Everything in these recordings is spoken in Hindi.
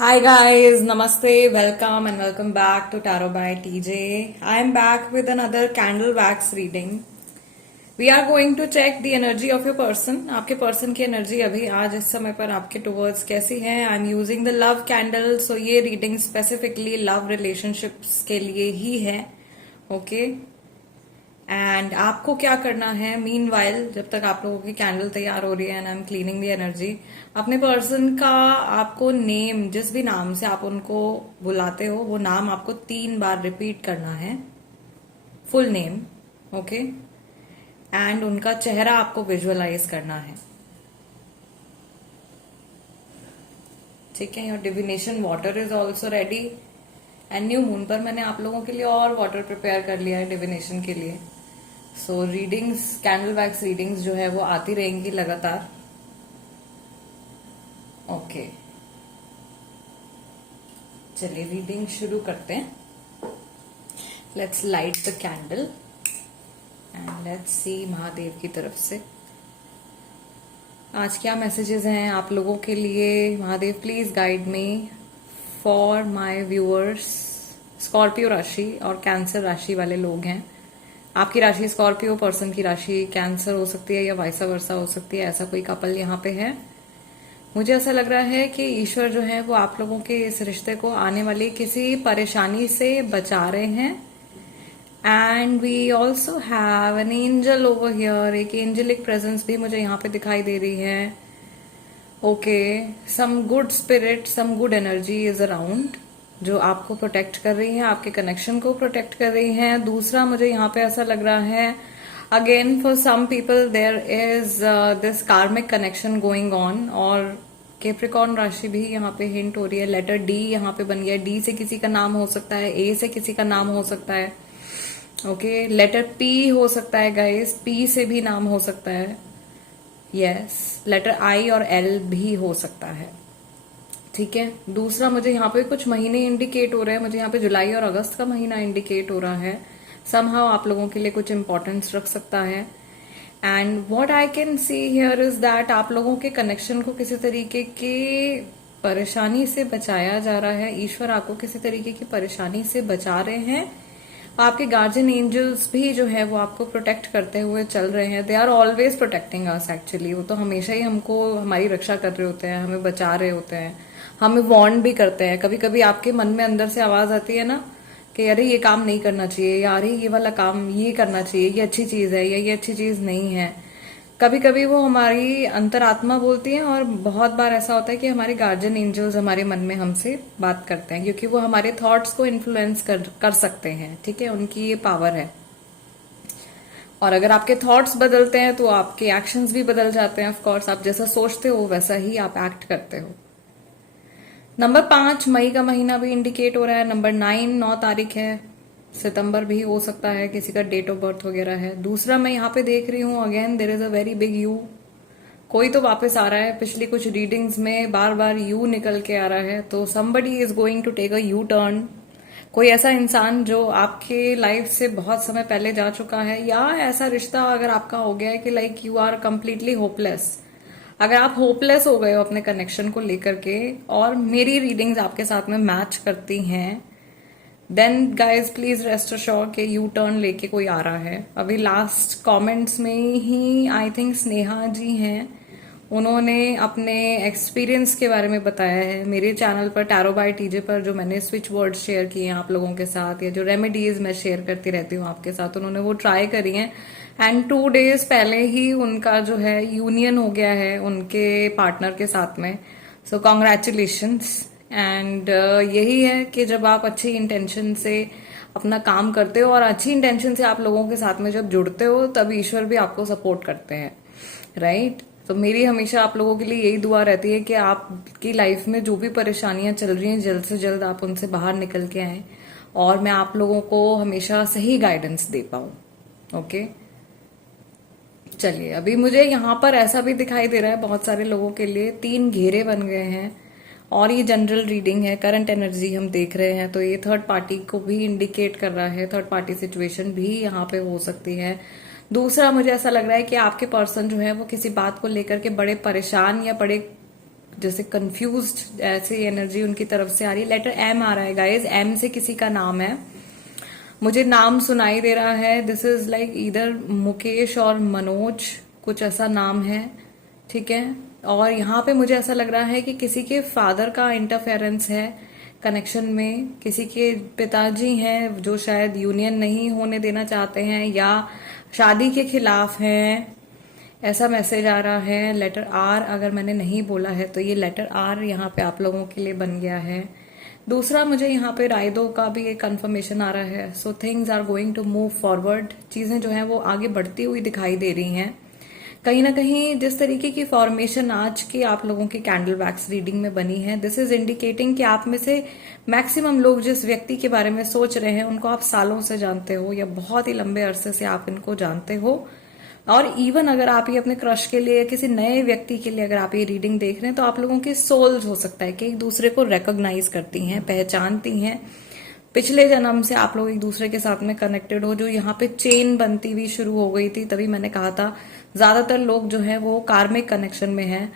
Hi guys, Namaste, welcome and welcome back to Tarot by TJ. I am back with another candle wax reading. We are going to check the energy of your person. आपके person की energy अभी आज इस समय पर आपके towards कैसी है. I am using the love candle, so ये reading specifically love relationships के लिए ही है. Okay. एंड आपको क्या करना है मीन वाइल जब तक आप लोगों की कैंडल तैयार हो रही है and I am cleaning the energy. अपने पर्सन का आपको नेम जिस भी नाम से आप उनको बुलाते हो वो नाम आपको 3 बार रिपीट करना है. Full name. ओके. एंड उनका चेहरा आपको विजुअलाइज करना है. ठीक है. Your divination water is also ready. And new moon पर मैंने आप लोगों के लिए और वाटर प्रिपेयर कर लिया है डिविनेशन के लिए. सो रीडिंग्स कैंडल वैक्स रीडिंग्स जो है वो आती रहेंगी लगातार. ओके. चलिए रीडिंग शुरू करते हैं. Let's light the candle and let's see Mahadev की तरफ से आज क्या मैसेजेस हैं आप लोगों के लिए. Mahadev please guide me for my viewers. Scorpio राशि और कैंसर राशि वाले लोग हैं. आपकी राशि स्कॉर्पियो, पर्सन की राशि कैंसर हो सकती है या वाइसा वर्सा हो सकती है. ऐसा कोई कपल यहाँ पे है. मुझे ऐसा लग रहा है कि ईश्वर जो है वो आप लोगों के इस रिश्ते को आने वाली किसी परेशानी से बचा रहे हैं. And we also have an angel over here. एक एंजेलिक प्रेजेंस भी मुझे यहाँ पे दिखाई दे रही है. Okay. Some good spirit, some good energy is around जो आपको प्रोटेक्ट कर रही है, आपके कनेक्शन को प्रोटेक्ट कर रही है. दूसरा मुझे यहाँ पे ऐसा लग रहा है again for some people there is this karmic connection going on. और कैप्रिकॉर्न राशि भी यहाँ पे हिंट हो रही है. लेटर डी यहाँ पे बन गया. डी से किसी का नाम हो सकता है, ए से किसी का नाम हो सकता है. ओके. लेटर पी हो सकता है गाइस. पी से भी नाम हो सकता है. यस. लेटर आई और एल भी हो सकता है. ठीक है. दूसरा मुझे यहाँ पे कुछ महीने इंडिकेट हो रहे हैं. मुझे यहाँ पे जुलाई और अगस्त का महीना इंडिकेट हो रहा है. समहाउ आप लोगों के लिए कुछ इंपॉर्टेंस रख सकता है. And what I can see here is that आप लोगों के कनेक्शन को किसी तरीके की परेशानी से बचाया जा रहा है. ईश्वर आपको किसी तरीके की परेशानी से बचा रहे हैं. आपके गार्जियन एंजल्स भी जो है वो आपको प्रोटेक्ट करते हुए चल रहे हैं. They are always protecting us actually. वो तो हमेशा ही हमको हमारी रक्षा कर रहे होते हैं, हमें बचा रहे होते हैं, हमें वार्न भी करते हैं. कभी कभी आपके मन में अंदर से आवाज आती है ना कि अरे ये काम नहीं करना चाहिए, या अरे ये वाला काम ये करना चाहिए, ये अच्छी चीज है या ये अच्छी चीज नहीं है. कभी कभी वो हमारी अंतरात्मा बोलती है और बहुत बार ऐसा होता है कि हमारे गार्जियन एंजल्स हमारे मन में हमसे बात करते हैं क्योंकि वो हमारे थॉट्स को इन्फ्लुएंस कर सकते हैं. ठीक है. उनकी ये पावर है. और अगर आपके थॉट्स बदलते हैं तो आपके एक्शंस भी बदल जाते हैं. ऑफकोर्स आप जैसा सोचते हो वैसा ही आप एक्ट करते हो. नंबर 5 मई का महीना भी इंडिकेट हो रहा है. नंबर 9 तारीख है. सितंबर भी हो सकता है, किसी का डेट ऑफ बर्थ वगैरह है. दूसरा मैं यहाँ पे देख रही हूँ again there is a very big you. कोई तो वापस आ रहा है. पिछली कुछ रीडिंग्स में बार बार यू निकल के आ रहा है. तो somebody is going to take a U turn. कोई ऐसा इंसान जो आपके लाइफ से बहुत समय पहले जा चुका है, या ऐसा रिश्ता अगर आपका हो गया है कि like you are completely hopeless. अगर आप होपलेस हो गए हो अपने कनेक्शन को लेकर के और मेरी रीडिंग्स आपके साथ में मैच करती हैं, then guys please rest assured के यू टर्न लेके कोई आ रहा है. अभी लास्ट कमेंट्स में ही आई थिंक स्नेहा जी हैं, उन्होंने अपने एक्सपीरियंस के बारे में बताया है मेरे चैनल पर टैरो बाय टीजे पर. जो मैंने स्विच वर्ड शेयर किए हैं आप लोगों के साथ, या जो रेमेडीज मैं शेयर करती रहती हूँ आपके साथ, उन्होंने वो ट्राई करी हैं. एंड 2 डेज पहले ही उनका जो है यूनियन हो गया है उनके पार्टनर के साथ में. सो कॉन्ग्रेचुलेशंस. एंड यही है कि जब आप अच्छी इंटेंशन से अपना काम करते हो और अच्छी इंटेंशन से आप लोगों के साथ में जब जुड़ते हो तब ईश्वर भी आपको सपोर्ट करते हैं. राइट. तो मेरी हमेशा आप लोगों के लिए यही दुआ रहती है कि आपकी लाइफ में जो भी परेशानियां चल रही हैं जल्द से जल्द आप उनसे बाहर निकल के आए और मैं आप लोगों को हमेशा सही गाइडेंस दे पाऊं. ओके. चलिए अभी मुझे यहाँ पर ऐसा भी दिखाई दे रहा है बहुत सारे लोगों के लिए 3 घेरे बन गए हैं. और ये जनरल रीडिंग है, करंट एनर्जी हम देख रहे हैं, तो ये थर्ड पार्टी को भी इंडिकेट कर रहा है. थर्ड पार्टी सिचुएशन भी यहाँ पे हो सकती है. दूसरा मुझे ऐसा लग रहा है कि आपके पर्सन जो है वो किसी बात को लेकर के बड़े परेशान या बड़े जैसे कंफ्यूज्ड ऐसी एनर्जी उनकी तरफ से आ रही है। लेटर एम आ रहा है गाइज, एम से किसी का नाम है, मुझे नाम सुनाई दे रहा है। दिस इज लाइक इधर मुकेश और मनोज, कुछ ऐसा नाम है, ठीक है। और यहाँ पे मुझे ऐसा लग रहा है कि किसी के फादर का इंटरफेरेंस है कनेक्शन में, किसी के पिताजी हैं जो शायद यूनियन नहीं होने देना चाहते हैं या शादी के खिलाफ हैं, ऐसा मैसेज आ रहा है। लेटर आर अगर मैंने नहीं बोला है तो ये लेटर आर यहाँ पे आप लोगों के लिए बन गया है। दूसरा मुझे यहाँ पे राइडो का भी एक कंफर्मेशन आ रहा है। So things are going to move forward, चीजें जो है वो आगे बढ़ती हुई दिखाई दे रही हैं। कहीं ना कहीं जिस तरीके की फॉर्मेशन आज की आप लोगों की कैंडल वैक्स रीडिंग में बनी है, दिस इज इंडिकेटिंग कि आप में से मैक्सिमम लोग जिस व्यक्ति के बारे में सोच रहे हैं उनको आप सालों से जानते हो या बहुत ही लंबे अरसे से आप इनको जानते हो। और इवन अगर आप ये अपने क्रश के लिए, किसी नए व्यक्ति के लिए अगर आप ये रीडिंग देख रहे हैं तो आप लोगों की सोल्स हो सकता है कि एक दूसरे को रिकॉग्नाइज करती हैं, पहचानती हैं। पिछले जन्म से आप लोग एक दूसरे के साथ में कनेक्टेड हो, जो यहाँ पे चेन बनती हुई शुरू हो गई थी। तभी मैंने कहा था ज्यादातर लोग जो है वो कार्मिक कनेक्शन में हैं।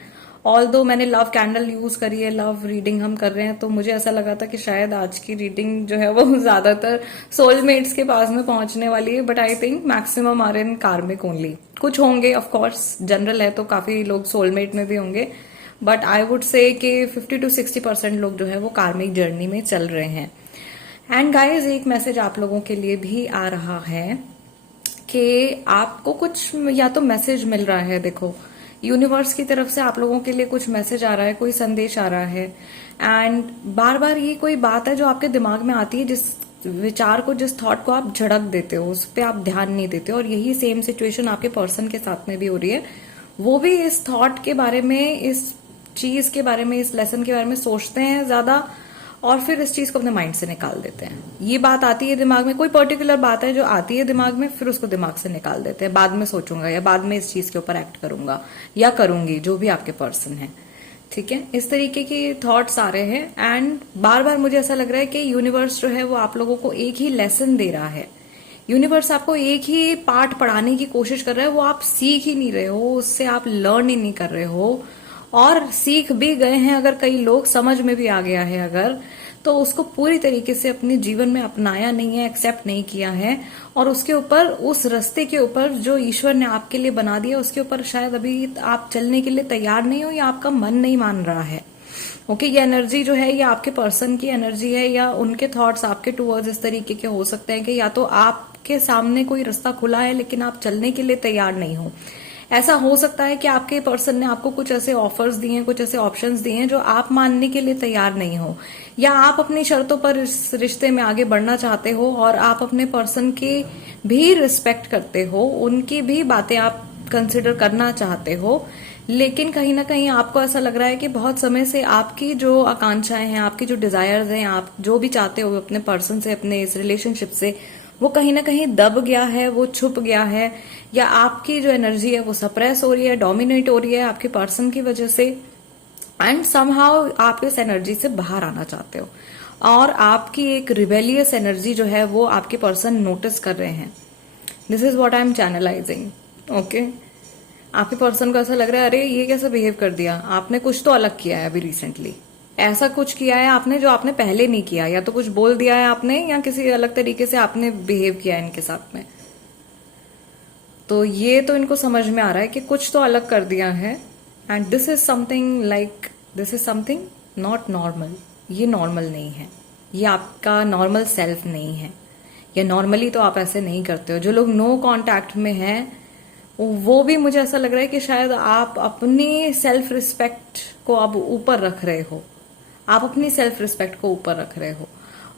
ऑल्दो मैंने लव कैंडल यूज करी है, लव रीडिंग हम कर रहे हैं, तो मुझे ऐसा लगा था कि शायद आज की रीडिंग जो है वो ज्यादातर सोलमेट्स के पास में पहुंचने वाली है, but I think maximum are in karmic only. कुछ होंगे ऑफ कोर्स, जनरल है तो काफी लोग सोलमेट में भी होंगे, बट आई वुड से कि 50 to 60% लोग जो है वो कार्मिक जर्नी में चल रहे हैं। एंड गाइज एक मैसेज आप लोगों के लिए भी आ रहा है कि आपको कुछ या तो मैसेज मिल रहा है, देखो यूनिवर्स की तरफ से आप लोगों के लिए कुछ मैसेज आ रहा है, कोई संदेश आ रहा है। एंड बार बार ये कोई बात है जो आपके दिमाग में आती है, जिस विचार को, जिस थॉट को आप झड़क देते हो, उस पर आप ध्यान नहीं देते हो। और यही सेम सिचुएशन आपके पर्सन के साथ में भी हो रही है। वो भी इस थॉट के बारे में, इस चीज के बारे में, इस लेसन के बारे में सोचते हैं ज्यादा और फिर इस चीज को अपने माइंड से निकाल देते हैं। ये बात आती है दिमाग में, कोई पर्टिकुलर बात है जो आती है दिमाग में, फिर उसको दिमाग से निकाल देते हैं। बाद में सोचूंगा या बाद में इस चीज के ऊपर एक्ट करूंगा या करूंगी, जो भी आपके पर्सन है, ठीक है। इस तरीके के थॉट्स आ रहे हैं। एंड बार बार मुझे ऐसा लग रहा है कि यूनिवर्स जो है वो आप लोगों को एक ही लेसन दे रहा है। यूनिवर्स आपको एक ही पार्ट पढ़ाने की कोशिश कर रहा है, वो आप सीख ही नहीं रहे हो, उससे आप लर्न ही नहीं कर रहे हो। और सीख भी गए हैं अगर कई लोग, समझ में भी आ गया है अगर, तो उसको पूरी तरीके से अपने जीवन में अपनाया नहीं है, एक्सेप्ट नहीं किया है। और उसके ऊपर, उस रास्ते के ऊपर जो ईश्वर ने आपके लिए बना दिया, उसके ऊपर शायद अभी आप चलने के लिए तैयार नहीं हो या आपका मन नहीं मान रहा है। ओके, ये एनर्जी जो है ये आपके पर्सन की एनर्जी है या उनके थॉट्स आपके टूवर्ड्स इस तरीके के हो सकते हैं कि या तो आपके सामने कोई रास्ता खुला है लेकिन आप चलने के लिए तैयार नहीं हो। ऐसा हो सकता है कि आपके पर्सन ने आपको कुछ ऐसे ऑफर्स दिए हैं, कुछ ऐसे ऑप्शंस दिए हैं जो आप मानने के लिए तैयार नहीं हो, या आप अपनी शर्तों पर इस रिश्ते में आगे बढ़ना चाहते हो और आप अपने पर्सन की भी रिस्पेक्ट करते हो, उनकी भी बातें आप कंसिडर करना चाहते हो। लेकिन कहीं ना कहीं आपको ऐसा लग रहा है कि बहुत समय से आपकी जो आकांक्षाएं हैं, आपकी जो डिजायर्स हैं, आप जो भी चाहते हो अपने पर्सन से, अपने इस रिलेशनशिप से, वो कहीं ना कहीं दब गया है, वो छुप गया है, या आपकी जो एनर्जी है वो सप्रेस हो रही है, डोमिनेट हो रही है आपके पर्सन की वजह से। एंड समहाउ आप इस एनर्जी से बाहर आना चाहते हो और आपकी एक रिबेलियस एनर्जी जो है वो आपके पर्सन नोटिस कर रहे हैं। This is what I am channelising. Okay, आपके पर्सन को ऐसा लग रहा है अरे ये कैसे बिहेव कर दिया, आपने कुछ तो अलग किया है अभी रिसेंटली, ऐसा कुछ किया है आपने जो आपने पहले नहीं किया, या तो कुछ बोल दिया है आपने या किसी अलग तरीके से आपने बिहेव किया है इनके साथ में। तो ये तो इनको समझ में आ रहा है कि कुछ तो अलग कर दिया है। And this is something like, this is something not normal. ये नॉर्मल नहीं है, ये आपका नॉर्मल सेल्फ नहीं है, या नॉर्मली तो आप ऐसे नहीं करते हो। जो लोग नो कांटेक्ट में हैं वो भी मुझे ऐसा लग रहा है कि शायद आप अपनी सेल्फ रिस्पेक्ट को अब ऊपर रख रहे हो, आप अपनी सेल्फ रिस्पेक्ट को ऊपर रख रहे हो।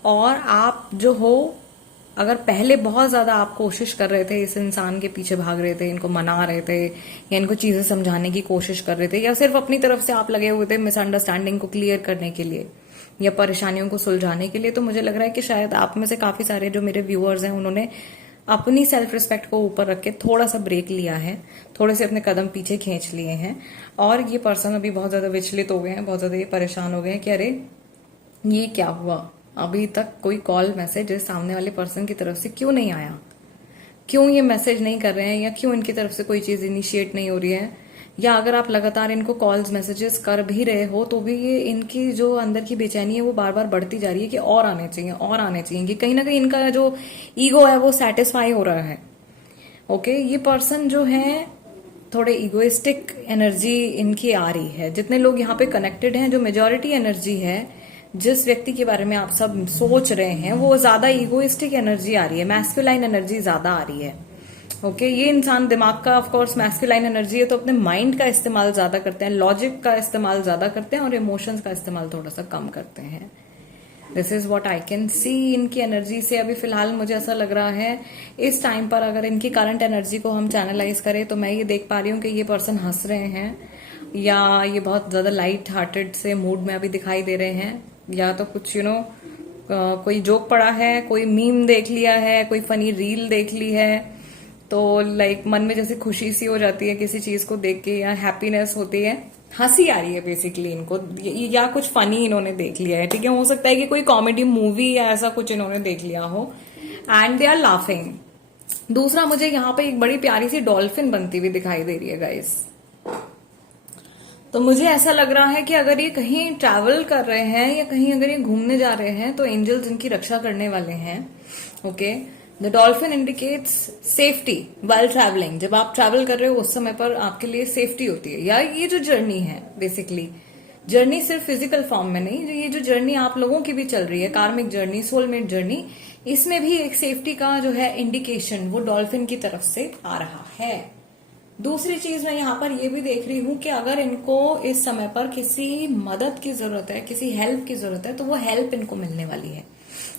और आप जो हो, अगर पहले बहुत ज्यादा आप कोशिश कर रहे थे, इस इंसान के पीछे भाग रहे थे, इनको मना रहे थे या इनको चीजें समझाने की कोशिश कर रहे थे, या सिर्फ अपनी तरफ से आप लगे हुए थे मिसअंडरस्टैंडिंग को क्लियर करने के लिए या परेशानियों को सुलझाने के लिए, तो मुझे लग रहा है कि शायद आप में से काफी सारे जो मेरे व्यूअर्स हैं उन्होंने अपनी सेल्फ रिस्पेक्ट को ऊपर रख के थोड़ा सा ब्रेक लिया है, थोड़े से अपने कदम पीछे खींच लिए हैं। और ये पर्सन अभी बहुत ज्यादा विचलित हो गए हैं, बहुत ज्यादा ये परेशान हो गए हैं कि अरे ये क्या हुआ, अभी तक कोई कॉल मैसेज सामने वाले पर्सन की तरफ से क्यों नहीं आया, क्यों ये मैसेज नहीं कर रहे हैं, या क्यों इनकी तरफ से कोई चीज इनिशिएट नहीं हो रही है, या अगर आप लगातार इनको कॉल्स मैसेजेस कर भी रहे हो तो भी ये इनकी जो अंदर की बेचैनी है वो बार बार बढ़ती जा रही है कि और आने चाहिए और आने चाहिए, कि कहीं ना कहीं इनका जो ईगो है वो सेटिस्फाई हो रहा है। ओके, ये पर्सन जो है थोड़े इगोइस्टिक एनर्जी इनकी आ रही है। जितने लोग यहाँ पे कनेक्टेड हैं, जो मेजोरिटी एनर्जी है जिस व्यक्ति के बारे में आप सब सोच रहे हैं, वो ज्यादा इगोइस्टिक एनर्जी आ रही है, मैस्कुलाइन एनर्जी ज्यादा आ रही है। ओके, ये इंसान दिमाग का ऑफ कोर्स मैस्कुलाइन एनर्जी है, तो अपने माइंड का इस्तेमाल ज्यादा करते हैं, लॉजिक का इस्तेमाल ज्यादा करते हैं और इमोशंस का इस्तेमाल थोड़ा सा कम करते हैं। This is what I can see इनकी एनर्जी से। अभी फिलहाल मुझे ऐसा लग रहा है इस टाइम पर अगर इनकी करंट एनर्जी को हम चैनलाइज करें तो मैं ये देख पा रही हूँ कि ये पर्सन हंस रहे हैं, या ये बहुत ज्यादा लाइट हार्टेड से मूड में अभी दिखाई दे रहे हैं, या तो कुछ कोई जोक पड़ा है, कोई मीम देख लिया है, कोई फनी रील देख ली है, तो लाइक मन में जैसे खुशी सी हो जाती है किसी चीज को देख के, या हैप्पीनेस होती है, हंसी आ रही है बेसिकली इनको, या कुछ फनी इन्होंने देख लिया है। ठीक है, हो सकता है कि कोई कॉमेडी मूवी या ऐसा कुछ इन्होंने देख लिया हो एंड दे आर लाफिंग। दूसरा, मुझे यहाँ पे एक बड़ी प्यारी सी डॉल्फिन बनती हुई दिखाई दे रही है गाइस। तो मुझे ऐसा लग रहा है कि अगर ये कहीं ट्रैवल कर रहे हैं या कहीं अगर ये घूमने जा रहे हैं तो एंजल्स इनकी रक्षा करने वाले हैं। Okay, the dolphin indicates safety while travelling. जब आप ट्रैवल कर रहे हो उस समय पर आपके लिए सेफ्टी होती है, या ये जो जर्नी है बेसिकली, जर्नी सिर्फ फिजिकल फॉर्म में नहीं, ये जो जर्नी आप लोगों की भी चल रही है, कार्मिक जर्नी, सोलमेट जर्नी, इसमें भी एक सेफ्टी का जो है इंडिकेशन वो डॉल्फिन की तरफ से आ रहा है। दूसरी चीज मैं यहाँ पर ये भी देख रही हूँ कि अगर इनको इस समय पर किसी मदद की जरूरत है, किसी हेल्प की जरूरत है, तो वो हेल्प इनको मिलने वाली है।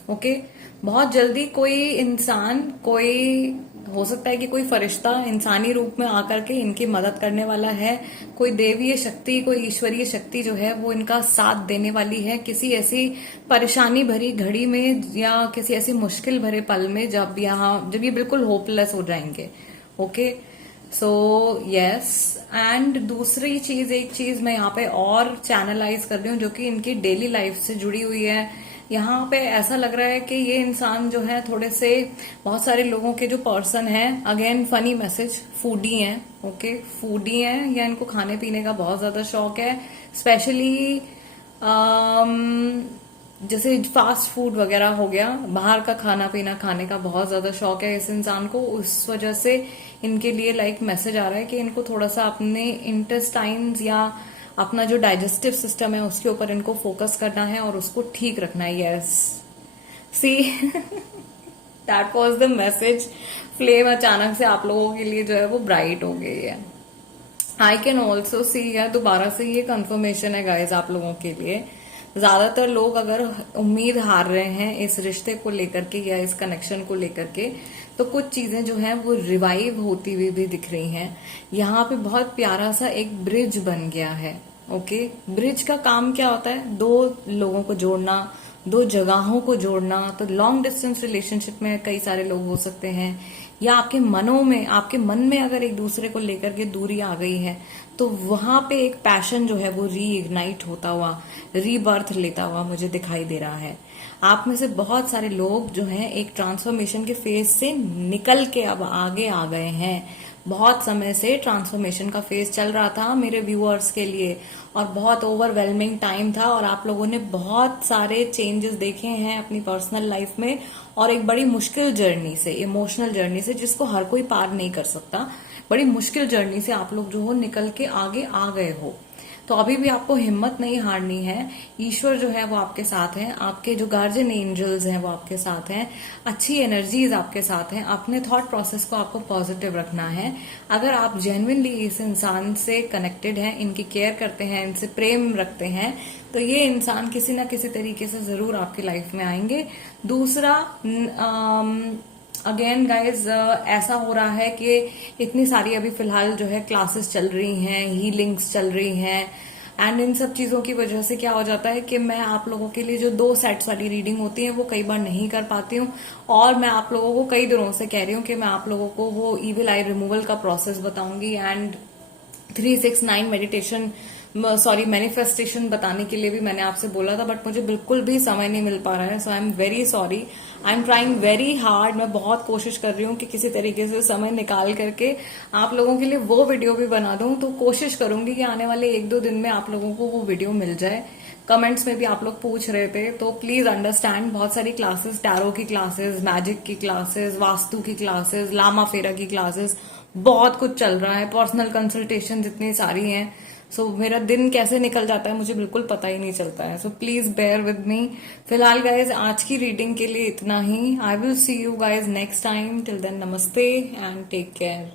ओके, बहुत जल्दी कोई इंसान, कोई हो सकता है कि कोई फरिश्ता इंसानी रूप में आकर के इनकी मदद करने वाला है, कोई देवीय शक्ति, कोई ईश्वरीय शक्ति जो है वो इनका साथ देने वाली है किसी ऐसी परेशानी भरी घड़ी में, या किसी ऐसी मुश्किल भरे पल में जब ये बिल्कुल होपलेस हो जाएंगे। Okay, so yes. एंड दूसरी चीज, एक चीज मैं यहाँ पे और चैनलाइज कर रही हूँ जो कि इनकी डेली लाइफ से जुड़ी हुई है। यहाँ पे ऐसा लग रहा है कि ये इंसान जो है थोड़े से, बहुत सारे लोगों के जो पर्सन हैं, अगेन फनी मैसेज, फूडी हैं। ओके, फूडी हैं, या इनको खाने पीने का बहुत ज्यादा शौक है, स्पेशली जैसे फास्ट फूड वगैरह हो गया, बाहर का खाना पीना खाने का बहुत ज्यादा शौक है इस इंसान को। उस वजह से इनके लिए लाइक मैसेज आ रहा है कि इनको थोड़ा सा अपने इंटेस्टाइन्स या अपना जो डाइजेस्टिव सिस्टम है उसके ऊपर इनको फोकस करना है और उसको ठीक रखना है। Yes, see that was the message. Flame अचानक से आप लोगों के लिए जो है वो ब्राइट हो गई है। आई कैन ऑल्सो सी है, दोबारा से ये कंफर्मेशन है गाइज आप लोगों के लिए। ज्यादातर लोग अगर उम्मीद हार रहे हैं इस रिश्ते को लेकर के या इस कनेक्शन को लेकर के, तो कुछ चीजें जो हैं वो रिवाइव होती हुई भी दिख रही हैं। यहाँ पे बहुत प्यारा सा एक ब्रिज बन गया है। ओके, ब्रिज का काम क्या होता है? दो लोगों को जोड़ना, दो जगहों को जोड़ना। तो लॉन्ग डिस्टेंस रिलेशनशिप में कई सारे लोग हो सकते हैं, या आपके मनों में, आपके मन में अगर एक दूसरे को लेकर के दूरी आ गई है तो वहां पे एक पैशन जो है वो रीइग्नाइट होता हुआ, रीबर्थ लेता हुआ मुझे दिखाई दे रहा है। आप में से बहुत सारे लोग जो हैं एक ट्रांसफॉर्मेशन के फेज से निकल के अब आगे आ गए हैं। बहुत समय से ट्रांसफॉर्मेशन का फेज चल रहा था मेरे व्यूअर्स के लिए, और बहुत ओवरवेलमिंग टाइम था, और आप लोगों ने बहुत सारे चेंजेस देखे हैं अपनी पर्सनल लाइफ में, और एक बड़ी मुश्किल जर्नी से, इमोशनल जर्नी से, जिसको हर कोई पार नहीं कर सकता, बड़ी मुश्किल जर्नी से आप लोग जो हो निकल के आगे आ गए हो। तो अभी भी आपको हिम्मत नहीं हारनी है। ईश्वर जो है वो आपके साथ है, आपके जो गार्जियन एंजल्स हैं वो आपके साथ हैं, अच्छी एनर्जीज आपके साथ हैं। अपने थॉट प्रोसेस को आपको पॉजिटिव रखना है। अगर आप जेन्युइनली इस इंसान से कनेक्टेड हैं, इनकी केयर करते हैं, इनसे प्रेम रखते हैं, तो ये इंसान किसी ना किसी तरीके से जरूर आपकी लाइफ में आएंगे। दूसरा, अगेन गाइज, ऐसा हो रहा है कि इतनी सारी अभी फिलहाल जो है क्लासेस चल रही हैं, हीलिंग्स चल रही हैं, एंड इन सब चीजों की वजह से क्या हो जाता है कि मैं आप लोगों के लिए जो 2 सेट्स वाली रीडिंग होती है वो कई बार नहीं कर पाती हूँ, और मैं आप लोगों को कई दिनों से कह रही हूँ कि मैं आप लोगों को वो इविल आई रिमूवल का प्रोसेस बताऊंगी, एंड 369 मेडिटेशन सॉरी मैनिफेस्टेशन बताने के लिए भी मैंने आपसे बोला था, बट मुझे बिल्कुल भी समय नहीं मिल पा रहा है। So I am very sorry, I am trying very hard. मैं बहुत कोशिश कर रही हूँ कि किसी तरीके से समय निकाल करके आप लोगों के लिए वो वीडियो भी बना दूं। तो कोशिश करूंगी कि आने वाले 1-2 दिन में आप लोगों को वो वीडियो मिल जाए। कमेंट्स में भी आप लोग पूछ रहे थे, तो प्लीज अंडरस्टैंड, बहुत सारी क्लासेस, टैरो की क्लासेस, मैजिक की क्लासेस, वास्तु की क्लासेस, लामा फेरा की क्लासेस, बहुत कुछ चल रहा है। पर्सनल कंसल्टेशन इतनी सारी हैं। सो मेरा दिन कैसे निकल जाता है मुझे बिल्कुल पता ही नहीं चलता है। So please bear with me. फिलहाल गाइज आज की रीडिंग के लिए इतना ही। I will see you guys next time. Till then namaste and take care.